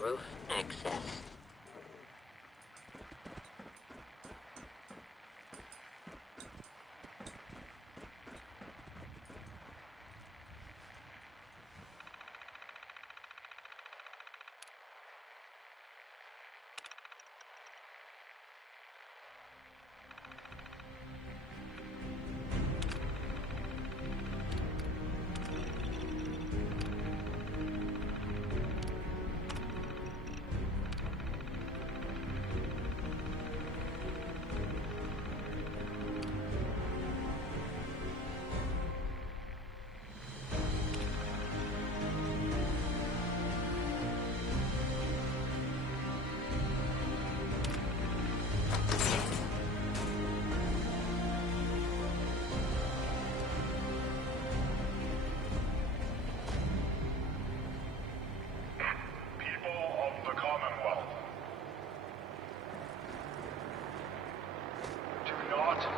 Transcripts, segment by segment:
Roof access.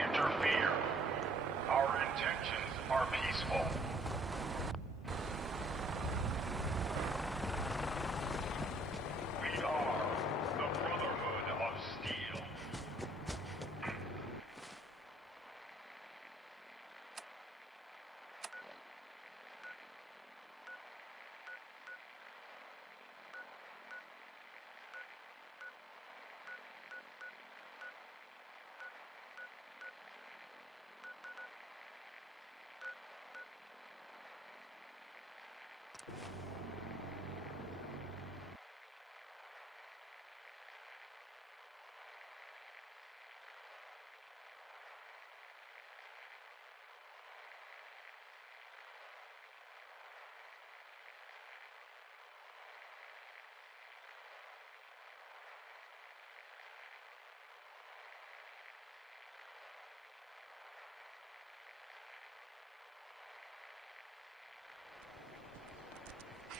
Interfere. Our intentions are peaceful. We are the Brotherhood of Steel.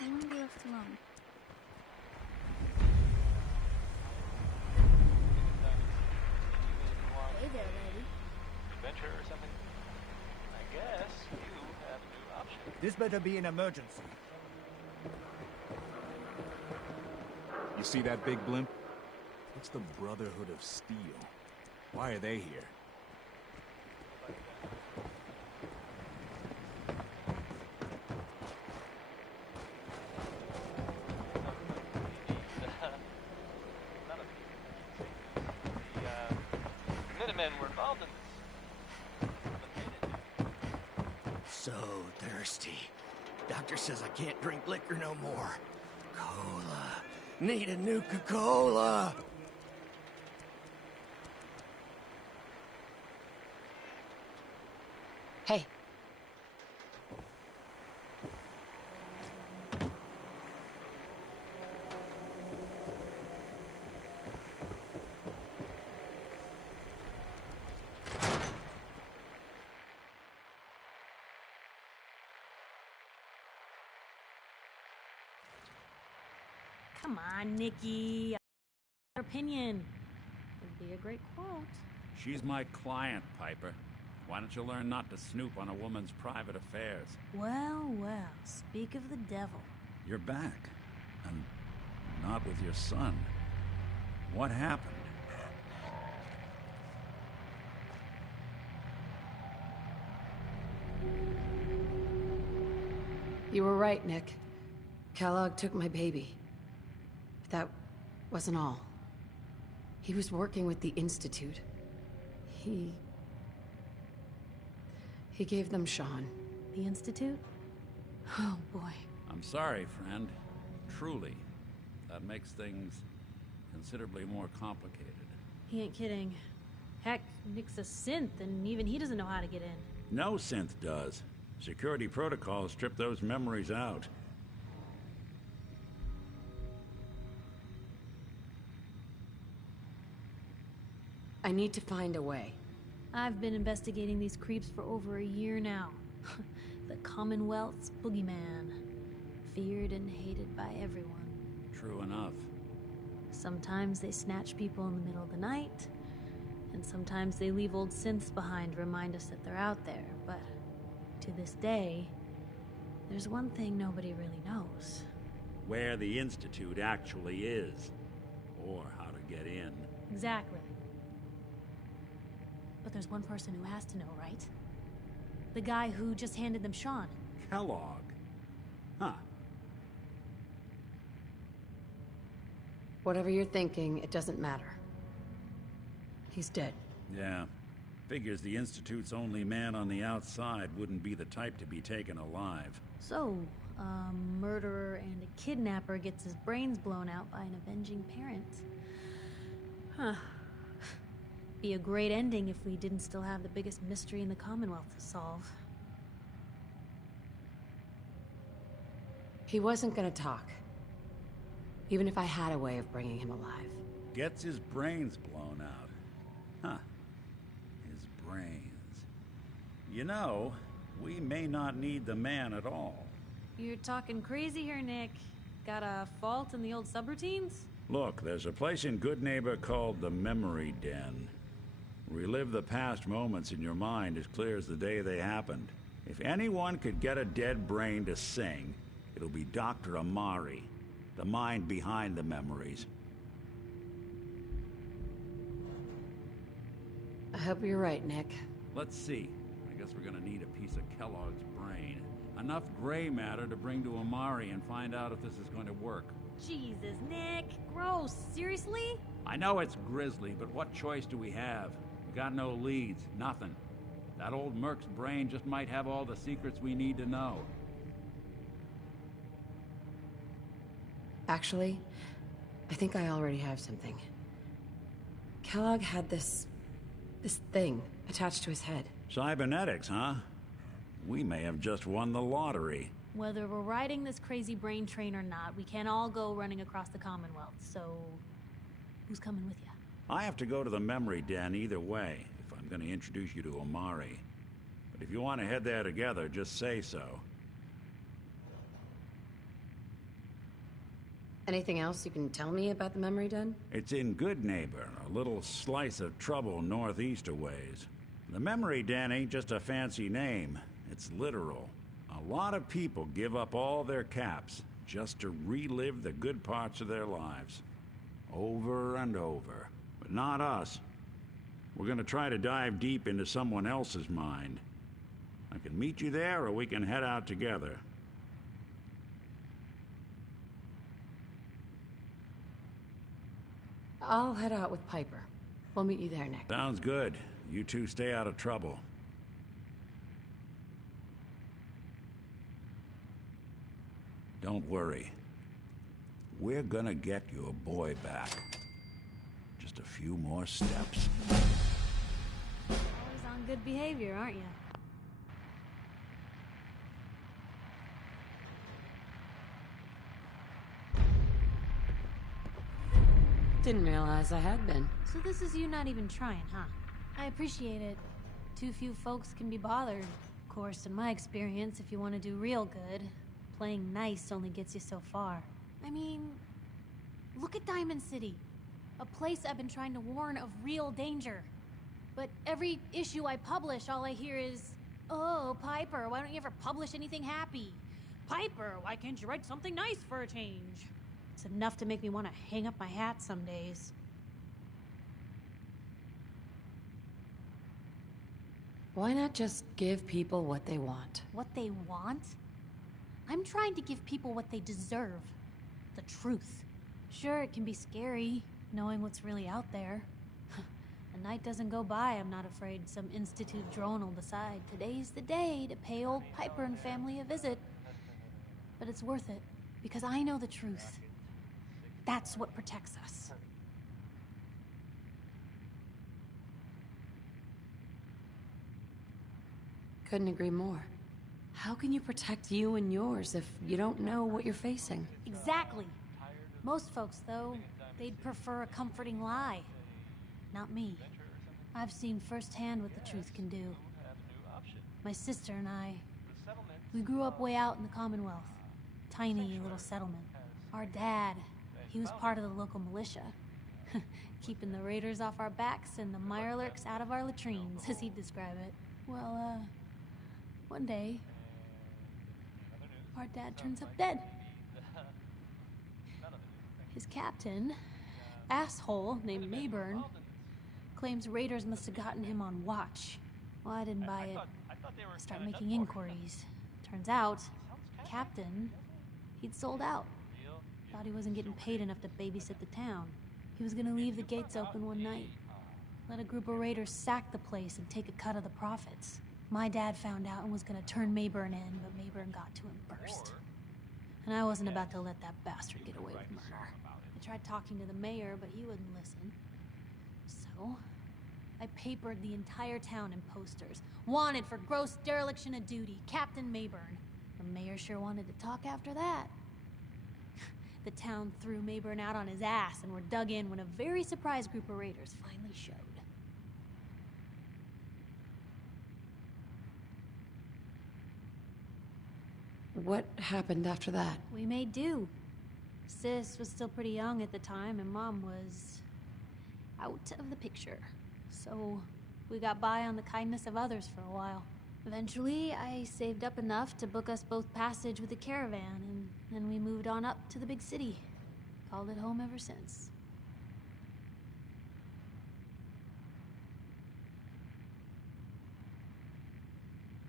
I want to be left alone. Hey there, lady. Adventure or something? I guess you have a new option. This better be an emergency. You see that big blimp? It's the Brotherhood of Steel. Why are they here? Minutemen were involved in this. So thirsty. Doctor says I can't drink liquor no more. Cola. Need a Nuka-Cola. Hey. Come on, Nikki. Your opinion. Would be a great quote. She's my client, Piper. Why don't you learn not to snoop on a woman's private affairs? Well, well, speak of the devil. You're back. And not with your son. What happened? You were right, Nick. Kellogg took my baby. But that wasn't all. He was working with the Institute. He gave them Sean. The Institute? Oh, boy. I'm sorry, friend. Truly. That makes things considerably more complicated. He ain't kidding. Heck, Nick's a synth, and even he doesn't know how to get in. No synth does. Security protocols strip those memories out. I need to find a way. I've been investigating these creeps for over a year now. The Commonwealth's boogeyman. Feared and hated by everyone. True enough. Sometimes they snatch people in the middle of the night, and sometimes they leave old synths behind to remind us that they're out there, but to this day, there's one thing nobody really knows. Where the Institute actually is. Or how to get in. Exactly. But there's one person who has to know, right? The guy who just handed them Sean. Kellogg. Huh. Whatever you're thinking, it doesn't matter. He's dead. Yeah. Figures the Institute's only man on the outside wouldn't be the type to be taken alive. So, a murderer and a kidnapper gets his brains blown out by an avenging parent. Huh. Be a great ending if we didn't still have the biggest mystery in the Commonwealth to solve. He wasn't gonna talk. Even if I had a way of bringing him alive. Gets his brains blown out. Huh. His brains. You know, we may not need the man at all. You're talking crazy here, Nick. Got a fault in the old subroutines? Look, there's a place in Good Neighbor called the Memory Den. Relive the past moments in your mind as clear as the day they happened. If anyone could get a dead brain to sing, it'll be Dr. Amari, the mind behind the memories. I hope you're right, Nick. Let's see. I guess we're gonna need a piece of Kellogg's brain. Enough gray matter to bring to Amari and find out if this is going to work. Jesus, Nick. Gross. Seriously? I know it's grisly, but what choice do we have? We got no leads, nothing. That old Merc's brain just might have all the secrets we need to know. Actually, I think I already have something. Kellogg had this thing attached to his head. Cybernetics, huh? We may have just won the lottery. Whether we're riding this crazy brain train or not, we can't all go running across the Commonwealth, so who's coming with you? I have to go to the Memory Den either way, if I'm going to introduce you to Amari. But if you want to head there together, just say so. Anything else you can tell me about the Memory Den? It's in Good Neighbor, a little slice of trouble northeast a ways. The Memory Den ain't just a fancy name, it's literal. A lot of people give up all their caps just to relive the good parts of their lives. Over and over. But not us. We're gonna try to dive deep into someone else's mind. I can meet you there, or we can head out together. I'll head out with Piper. We'll meet you there, Nick. Sounds good. You two stay out of trouble. Don't worry. We're gonna get your boy back. Just a few more steps. Always on good behavior, aren't you? Didn't realize I had been. So this is you not even trying, huh? I appreciate it. Too few folks can be bothered. Of course, in my experience, if you want to do real good, playing nice only gets you so far. I mean, look at Diamond City. A place I've been trying to warn of real danger. But every issue I publish, all I hear is, "Oh, Piper, why don't you ever publish anything happy? Piper, why can't you write something nice for a change?" It's enough to make me want to hang up my hat some days. Why not just give people what they want? What they want? I'm trying to give people what they deserve. The truth. Sure, it can be scary, knowing what's really out there. A night doesn't go by, I'm not afraid some Institute drone will decide today's the day to pay old Piper and family a visit. But it's worth it, because I know the truth. That's what protects us. Couldn't agree more. How can you protect you and yours if you don't know what you're facing? Exactly. Most folks, though, they'd prefer a comforting lie. Not me. I've seen firsthand what the truth can do. You have a new option. My sister and I, The settlement. we grew up way out in the Commonwealth. Tiny little settlement. Our dad, he was part of the local militia. Keeping the raiders off our backs and the Mirelurks out of our latrines, as he'd describe it. Well, one day, our dad turns up dead. His captain, asshole named Mayburn, claims raiders must have gotten him on watch. Well, I didn't buy it. I start making inquiries. Turns out, Captain, he'd sold out. Thought he wasn't getting paid enough to babysit the town. He was gonna leave the gates open one night. Let a group of raiders sack the place and take a cut of the profits. My dad found out and was gonna turn Mayburn in, but Mayburn got to him first. And I wasn't about to let that bastard get away with murder. I tried talking to the mayor, but he wouldn't listen. So, I papered the entire town in posters. Wanted for gross dereliction of duty, Captain Mayburn. The mayor sure wanted to talk after that. The town threw Mayburn out on his ass and were dug in when a very surprised group of raiders finally showed. What happened after that? We made do. Sis was still pretty young at the time, and Mom was out of the picture. So we got by on the kindness of others for a while. Eventually, I saved up enough to book us both passage with a caravan, and then we moved on up to the big city. Called it home ever since.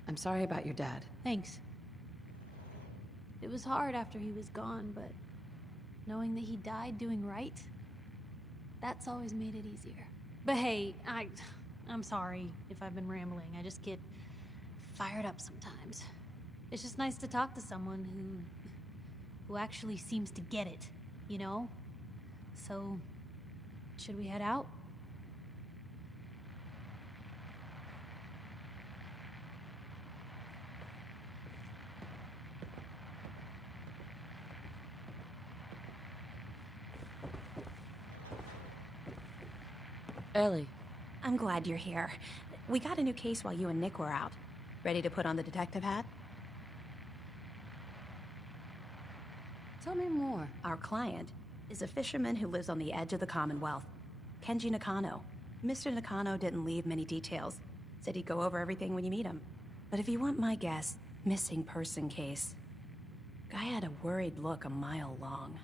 I'm sorry about your dad. Thanks. It was hard after he was gone, but knowing that he died doing right, that's always made it easier. But hey, I'm sorry if I've been rambling. I just get fired up sometimes. It's just nice to talk to someone who actually seems to get it, you know? So, should we head out? Ellie. I'm glad you're here. We got a new case while you and Nick were out. Ready to put on the detective hat? Tell me more. Our client is a fisherman who lives on the edge of the Commonwealth. Kenji Nakano. Mr. Nakano didn't leave many details. Said he'd go over everything when you meet him. But if you want my guess, missing person case. Guy had a worried look a mile long.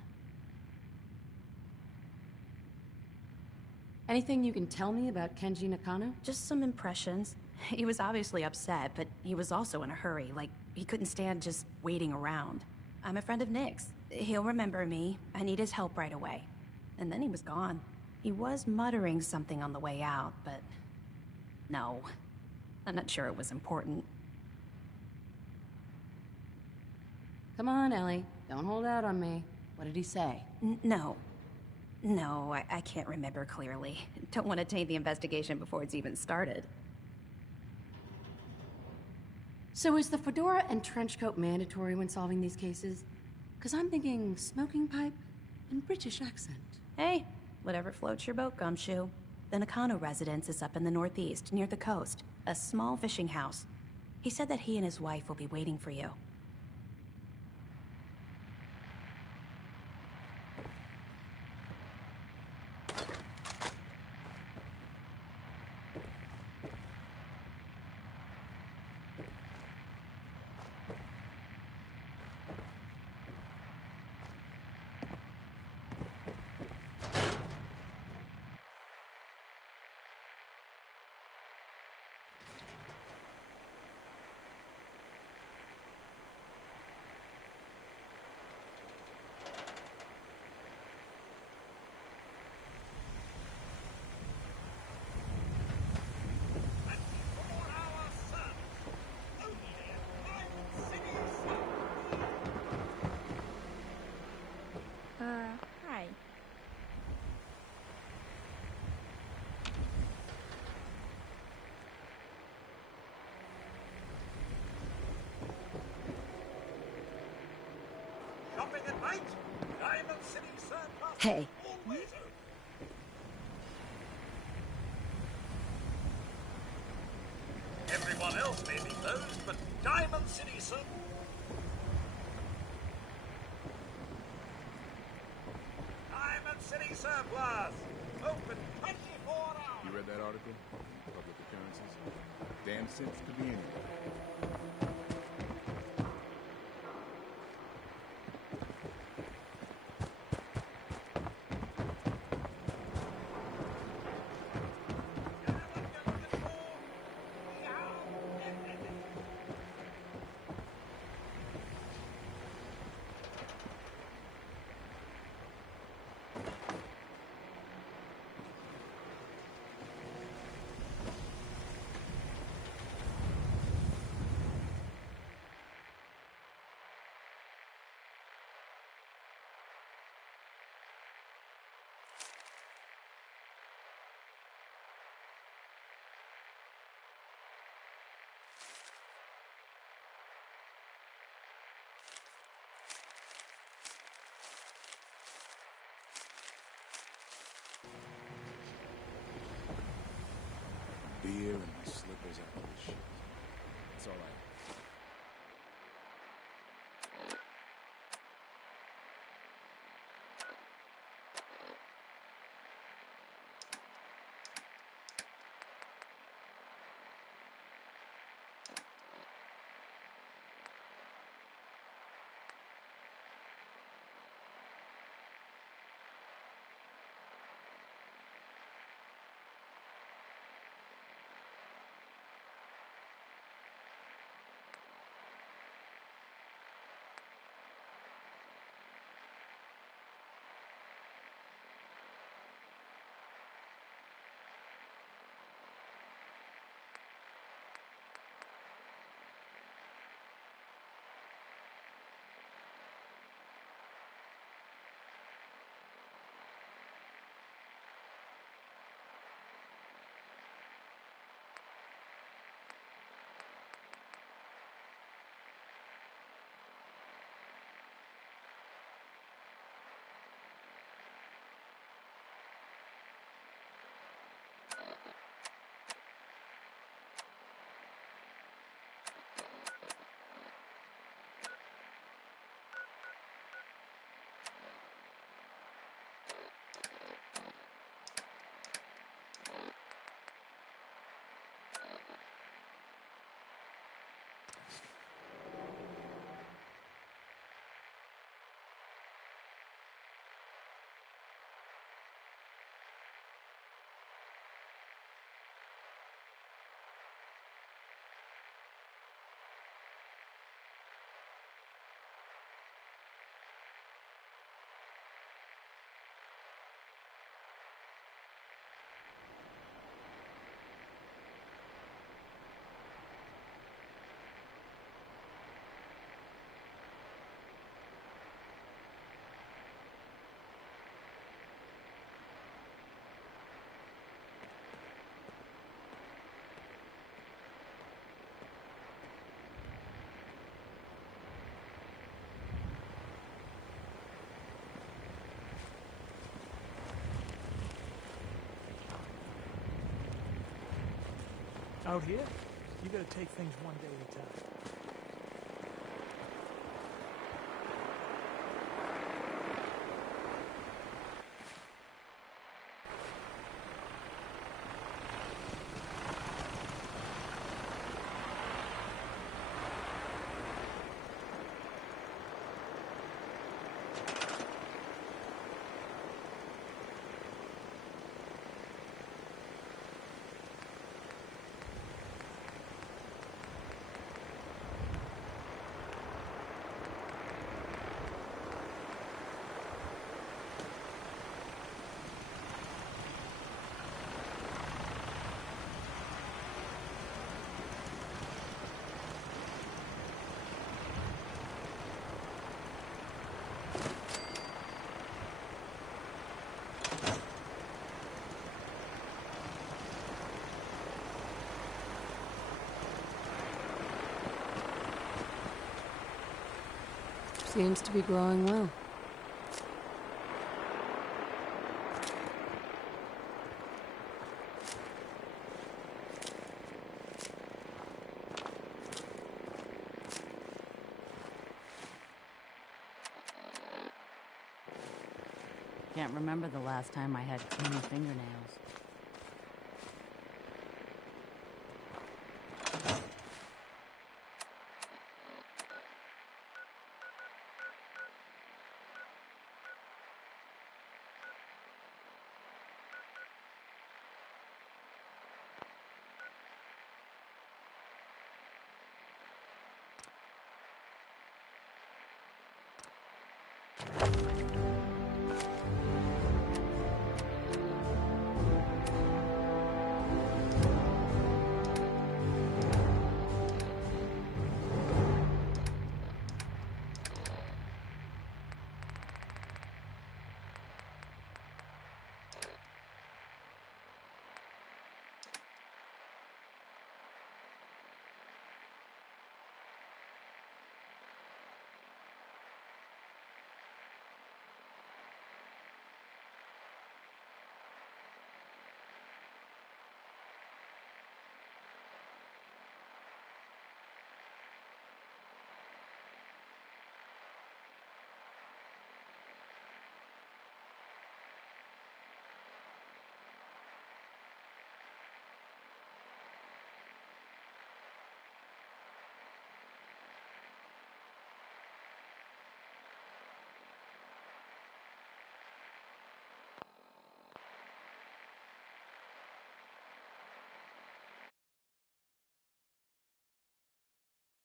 Anything you can tell me about Kenji Nakano? Just some impressions. He was obviously upset, but he was also in a hurry, like he couldn't stand just waiting around. I'm a friend of Nick's. He'll remember me. I need his help right away. And then he was gone. He was muttering something on the way out, but... no. I'm not sure it was important. Come on, Ellie. Don't hold out on me. What did he say? No. No, I can't remember clearly. Don't want to taint the investigation before it's even started. So is the fedora and trench coat mandatory when solving these cases? Because I'm thinking smoking pipe and British accent. Hey, whatever floats your boat, Gumshoe. The Nakano residence is up in the northeast, near the coast. A small fishing house. He said that he and his wife will be waiting for you. Hi. Shopping at night? Diamond City Surplus. Hey. Always stores may be closed, but Diamond City Diamond City Surplus! Open 24 hours! You read that article? Public occurrences? Damn sense could be anywhere. Beer and my slippers out of the shit. That's all I have. Out here, you gotta take things one day at a time. Seems to be growing well. Can't remember the last time I had clean fingernails.